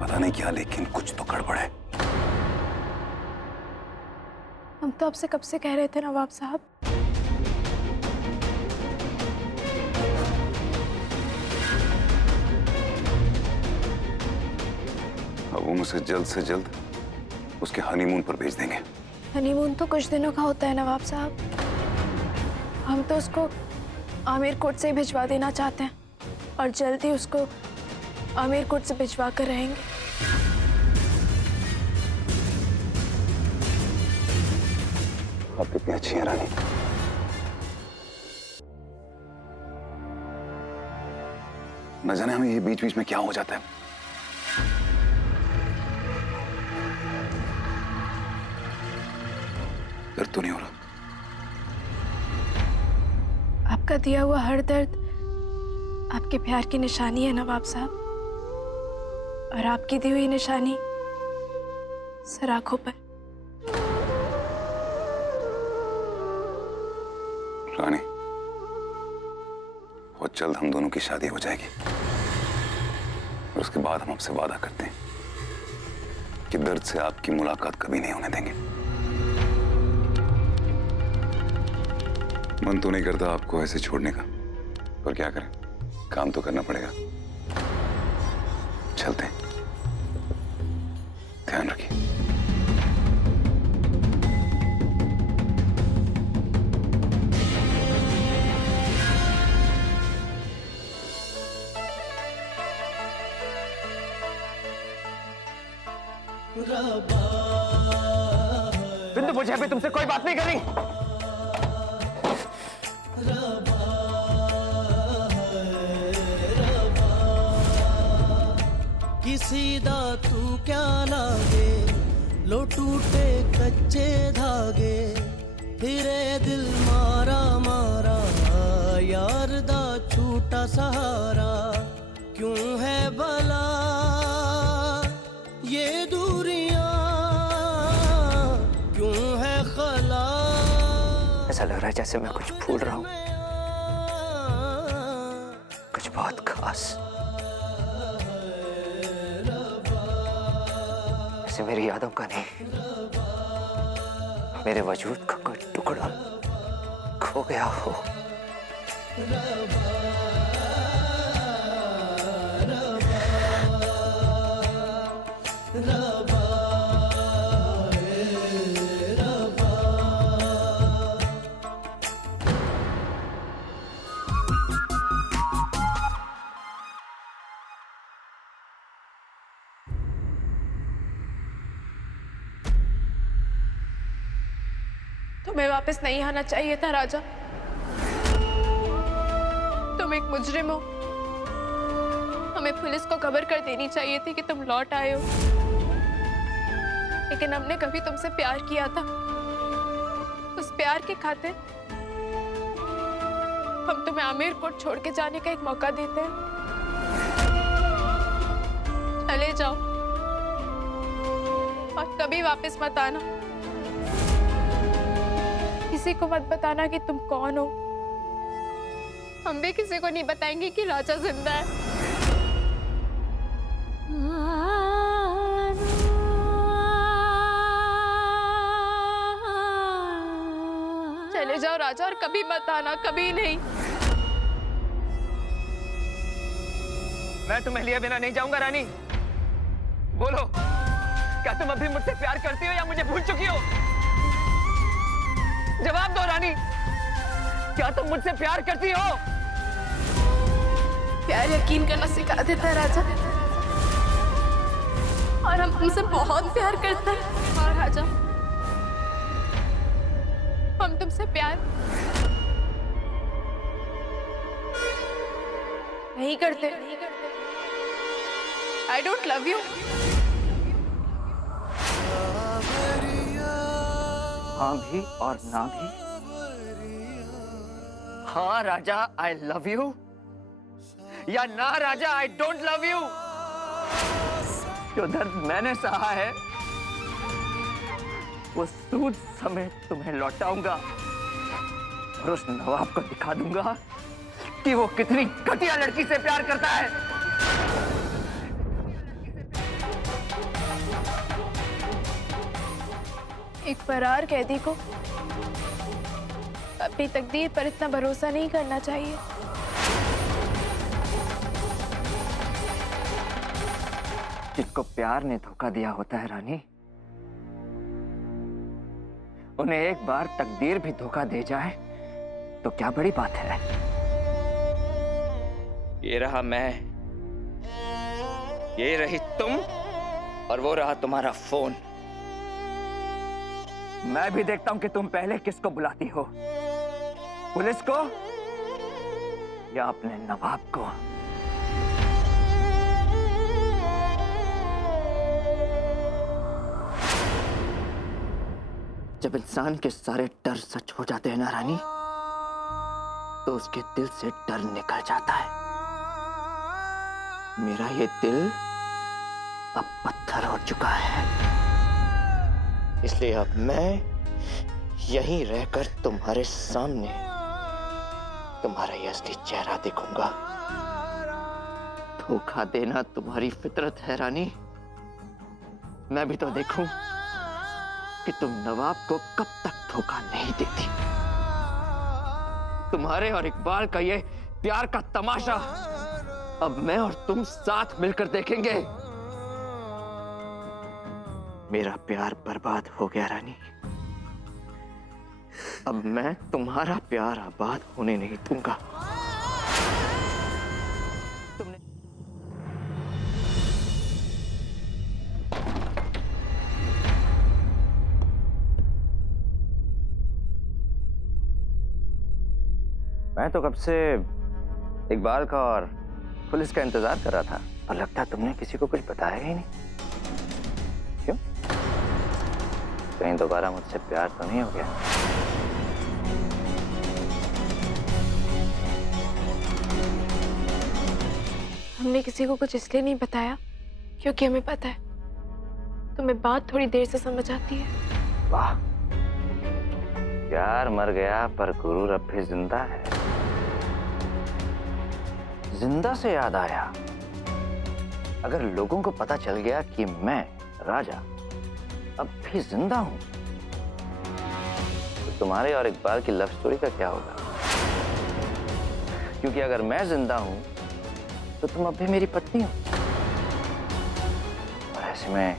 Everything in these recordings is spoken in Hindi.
पता नहीं क्या, लेकिन कुछ तो गड़बड़ है। हम तो आपसे कब से कह रहे थे नवाब साहब। अब वो मुझे जल्द से जल्द उसके हनीमून पर भेज देंगे। हनीमून तो कुछ दिनों का होता है नवाब साहब। हम तो उसको आमिर कोर्ट से ही भिजवा देना चाहते हैं और जल्द ही उसको आमिर कोर्ट से भिजवा कर रहेंगे। आप कितनी अच्छी हैं रानी। न जाने हमें ये बीच बीच में क्या हो जाता है। दर्द तो नहीं हो रहा? आपका दिया हुआ हर दर्द आपके प्यार की निशानी है नवाब साहब, और आपकी दी हुई निशानी सर आंखों पर। रानी, बहुत जल्द हम दोनों की शादी हो जाएगी और उसके बाद हम आपसे वादा करते हैं कि दर्द से आपकी मुलाकात कभी नहीं होने देंगे। मन तो नहीं करता आपको ऐसे छोड़ने का, पर क्या करें, काम तो करना पड़ेगा। चलते हैं, ध्यान रखिए। बिंदु, मुझे अभी तुमसे कोई बात नहीं करनी। किसी दा तू क्या लागे, लो टूटे कच्चे धागे, फिरे दिल मारा मारा, यार दा छूटा सहारा, क्यों है भला ये दूरियां, क्यों है खला। ऐसा लग रहा है जैसे मैं कुछ भूल रहा हूँ, कुछ बहुत खास। ऐसे मेरी यादों का नहीं, मेरे वजूद का कोई टुकड़ा खो गया हो। तुम्हें वापस नहीं आना चाहिए था राजा। तुम एक मुजरिम हो। हमें पुलिस को खबर कर देनी चाहिए थी कि तुम लौट आए हो। लेकिन हमने कभी तुमसे प्यार किया था। उस प्यार के खातिर हम तुम्हें आमिर कोर्ट छोड़ के जाने का एक मौका देते हैं। चले जाओ और कभी वापस मत आना। किसी को मत बताना कि तुम कौन हो। हम भी किसी को नहीं बताएंगे कि राजा जिंदा है। चले जाओ राजा और कभी मत आना, कभी नहीं। मैं तुम्हें लिए बिना नहीं जाऊंगा रानी। बोलो, क्या तुम अभी मुझसे प्यार करती हो या मुझे भूल चुकी हो? जवाब दो रानी, क्या तुम मुझसे प्यार करती हो? प्यार यकीन करना सिखा देता है राजा, और हम तुमसे बहुत प्यार करते हैं। हाँ राजा, हम तुमसे प्यार नहीं करते। I don't love you. हाँ भी और ना भी। हाँ राजा, I love you, या ना राजा, I don't love you। जो दर्द मैंने सहा है वो सूद समेत तुम्हें लौटाऊंगा और उस नवाब को दिखा दूंगा कि वो कितनी घटिया लड़की से प्यार करता है। एक फरार कैदी को अपनी तकदीर पर इतना भरोसा नहीं करना चाहिए। जिसको प्यार ने धोखा दिया होता है रानी, उन्हें एक बार तकदीर भी धोखा दे जाए तो क्या बड़ी बात है। ये रहा मैं, ये रही तुम, और वो रहा तुम्हारा फोन। मैं भी देखता हूं कि तुम पहले किसको बुलाती हो, पुलिस को या अपने नवाब को। जब इंसान के सारे डर सच हो जाते हैं ना रानी, तो उसके दिल से डर निकल जाता है। मेरा ये दिल अब पत्थर हो चुका है, इसलिए अब मैं यहीं रहकर तुम्हारे सामने तुम्हारा ये असली चेहरा दिखूंगा। धोखा देना तुम्हारी फितरत है रानी। मैं भी तो देखूं कि तुम नवाब को कब तक धोखा नहीं देती। तुम्हारे और इकबाल का ये प्यार का तमाशा अब मैं और तुम साथ मिलकर देखेंगे। मेरा प्यार बर्बाद हो गया रानी, अब मैं तुम्हारा प्यार आबाद होने नहीं दूंगा। तुमने मैं तो कब से इकबाल का और पुलिस का इंतजार कर रहा था, और लगता है तुमने किसी को कुछ बताया ही नहीं। क्यों? कहीं दोबारा मुझसे प्यार तो नहीं हो गया? हमने किसी को कुछ इसलिए नहीं बताया क्योंकि हमें पता है तुम्हें बात थोड़ी देर से समझ आती है। वाह, प्यार मर गया पर गुरूर अब भी जिंदा है। जिंदा से याद आया, अगर लोगों को पता चल गया कि मैं राजा अब भी जिंदा हूं, तो तुम्हारे और इकबाल की लव स्टोरी का क्या होगा? क्योंकि अगर मैं जिंदा हूं तो तुम अब भी मेरी पत्नी हो, और ऐसे में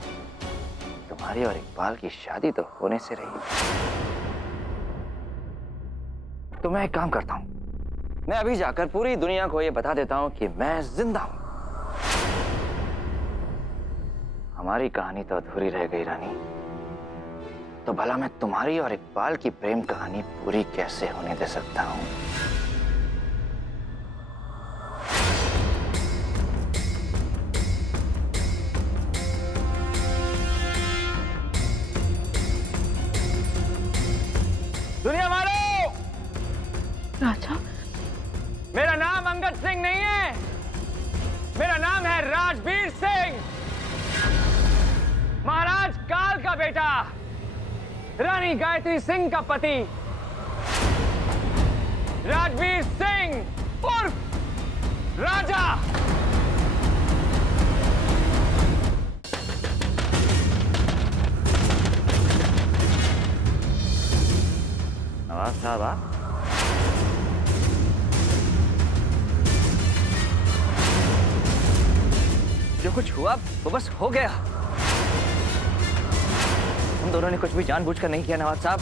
तुम्हारी और इकबाल की शादी तो होने से रही। तो मैं एक काम करता हूं, मैं अभी जाकर पूरी दुनिया को ये बता देता हूं कि मैं जिंदा हूं। हमारी कहानी तो अधूरी रह गई रानी, तो भला मैं तुम्हारी और इकबाल की प्रेम कहानी पूरी कैसे होने दे सकता हूं? दुनिया वालों, राजा, मेरा नाम अंगद सिंह नहीं है, मेरा नाम है राजवीर सिंह, महाराज काल का बेटा, रानी गायत्री सिंह का पति, राजवीर सिंह उर्फ राजा। नवाब साहब, आप जो कुछ हुआ वो बस हो गया। हम दोनों ने कुछ भी जानबूझकर नहीं किया नवाब साहब।